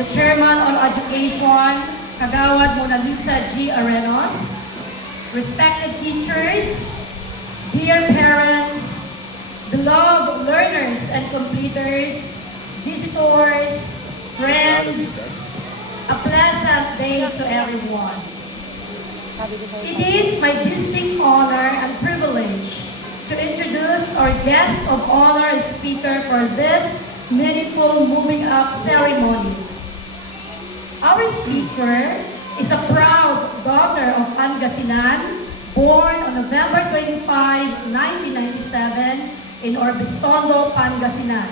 the Chairman on Education, Kagawad Mona Lisa G. Arenos, respected teachers, dear parents, beloved learners and completers, visitors, friends, a pleasant day to everyone. It is my distinct honor and privilege to introduce our guest of honor and speaker for this meaningful moving up ceremony. Our speaker is a proud daughter of Pangasinan, born on November 25, 1997 in Orbistondo, Pangasinan.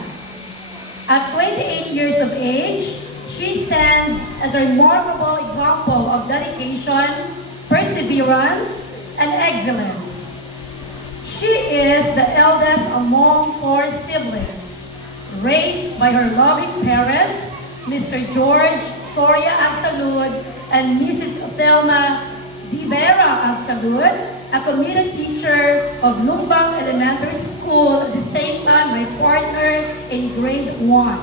At 28 years of age, she stands as a remarkable example of dedication, perseverance, and excellence. She is the eldest among 4 siblings, raised by her loving parents, Mr. George Soria Agsalud and Mrs. Thelma Di Vera Agsalud, a committed teacher of Lumbang Elementary School, at the same time my partner in grade 1.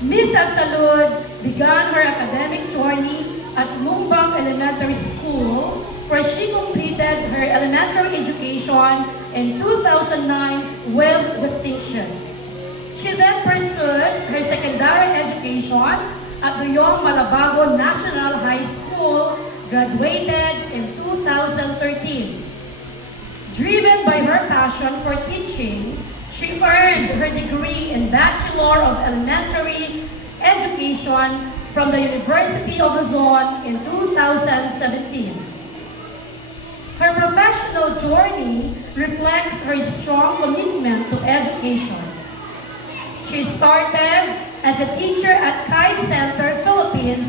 Ms. Agsalud began her academic journey at Lumbang Elementary School, where she completed her elementary education in 2009 with distinction. She then pursued her secondary education at Duyong Malabago National High School, graduated in 2013. Driven by her passion for teaching, she earned her degree in Bachelor of Elementary Education from the University of Luzon in 2017. Her professional journey reflects her strong commitment to education. She started as a teacher at Kai Center, Philippines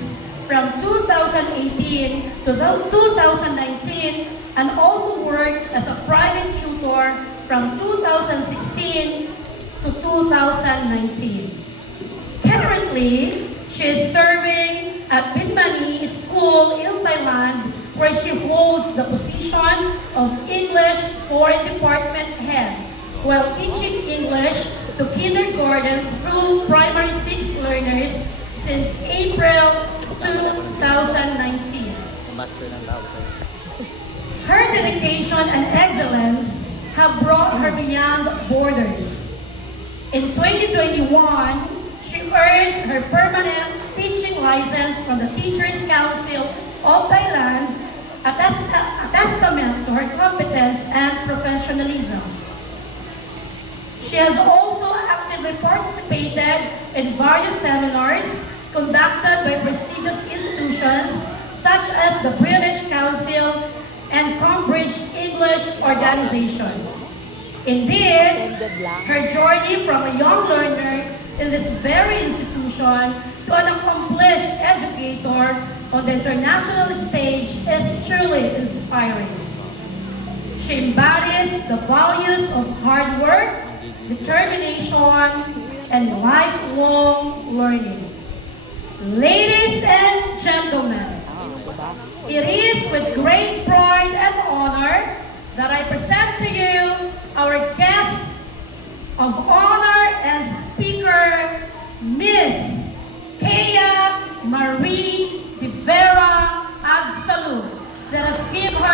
from 2018 to 2019 and also worked as a private tutor from 2016 to 2019. Currently, she is serving at Binmani School in Thailand, where she holds the position of English Foreign Department Head, while teaching English to kindergarten through primary 6 learners since April 2019. Her dedication and excellence have brought her beyond borders. In 2021, she earned her permanent teaching license from the Teachers Council of Thailand, a testament to her competence and professionalism. She has also actively participated in various seminars conducted by prestigious institutions such as the British Council and Cambridge English Organization. Indeed, her journey from a young learner in this very institution to an accomplished educator on the international stage is truly inspiring. She embodies the values of hard work, determination, and lifelong learning. Ladies and gentlemen, it is with great pride and honor that I present to you our guest of honor and speaker, Miss Kea Marie Di Vera Agsalud. Let us give her